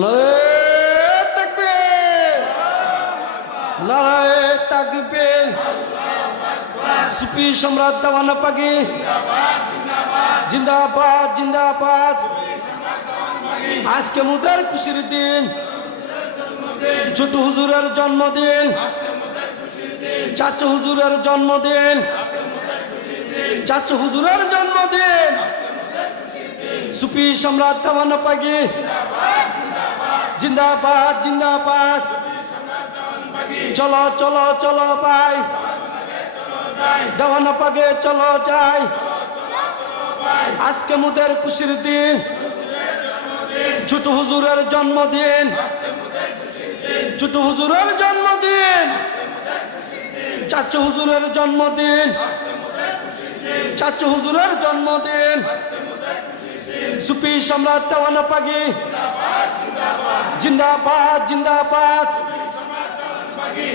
নারায়ে তাকবীর, নারায়ে তাকবীর। সুফি সম্রাট দেওয়ানা পাগি জিন্দাবাদ জিন্দাবাদ। আজকে মুদের খুশির দিন, ছোট হুজুরের জন্মদিন, চাচা হুজুরের জন্মদিন, চাচা হুজুরের জন্মদিন। সুফি সম্রাট দেওয়ানা পাগি জিন্দাবাদ জিন্দাবাদ। চলো চলো চলো ভাই, দেওয়ানা পাগে চলো যাই। আজকে মুদের খুশির দিন, ছোট হুজুরের জন্মদিন, ছোট হুজুরের জন্মদিন, চাচা হুজুরের জন্মদিন, চাচা হুজুরের জন্মদিন। সুফি সম্রাট দেওয়ানা পাগি জিন্দাবাদ জিন্দাবাদ।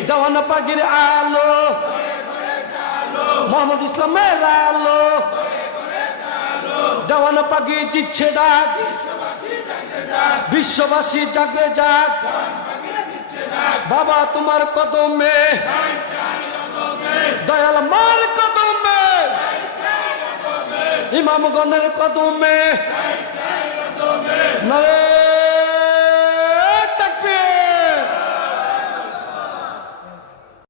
দেওয়ানা পাগির আলো, মোহাম্মদ ইসলামের আলো। দেওয়ানা পাগি দিচ্ছে ডাক, বিশ্ববাসী জাগরে যাক। বাবা তোমার কদমে, দয়াল মার কদমে, ইমামগণের কদমে। নারে